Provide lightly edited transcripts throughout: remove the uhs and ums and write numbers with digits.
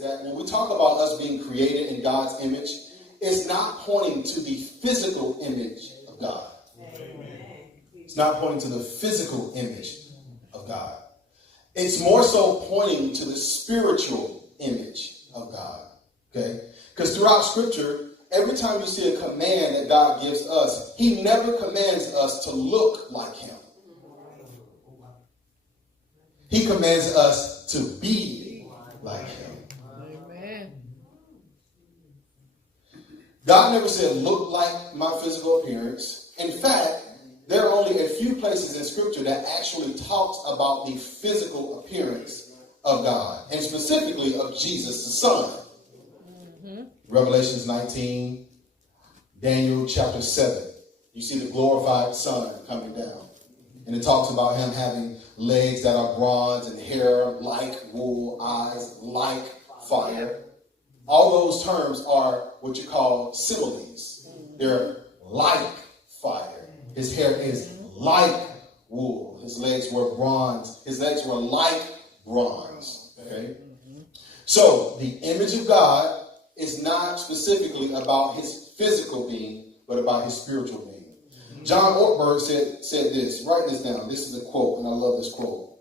is that when we talk about us being created in God's image, it's not pointing to the physical image of God. It's not pointing to the physical image of God. It's more so pointing to the spiritual image of God. Okay? Because throughout Scripture, every time you see a command that God gives us, he never commands us to look like him. He commands us to be like him. Amen. God never said, look like my physical appearance. In fact, there are only a few places in Scripture that actually talks about the physical appearance of God, and specifically of Jesus, the Son. Mm-hmm. Revelations 19, Daniel chapter 7. You see the glorified Son coming down. And it talks about him having legs that are bronze and hair like wool, eyes like fire. All those terms are what you call similes. They're like fire. His hair is like wool. His legs were bronze. His legs were like bronze. Okay? So the image of God is not specifically about his physical being, but about his spiritual being. John Ortberg said this. Write this down. This is a quote, and I love this quote.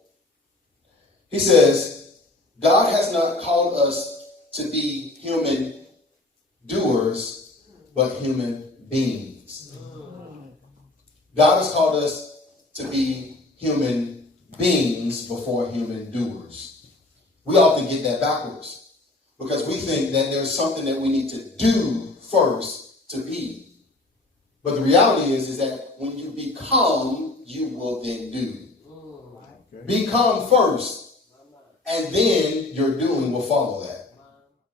He says, God has not called us to be human doers, but human beings. God has called us to be human beings before human doers. We often get that backwards because we think that there's something that we need to do first to be. But the reality is that when you become, you will then do. Okay. Become first, and then your doing will follow that.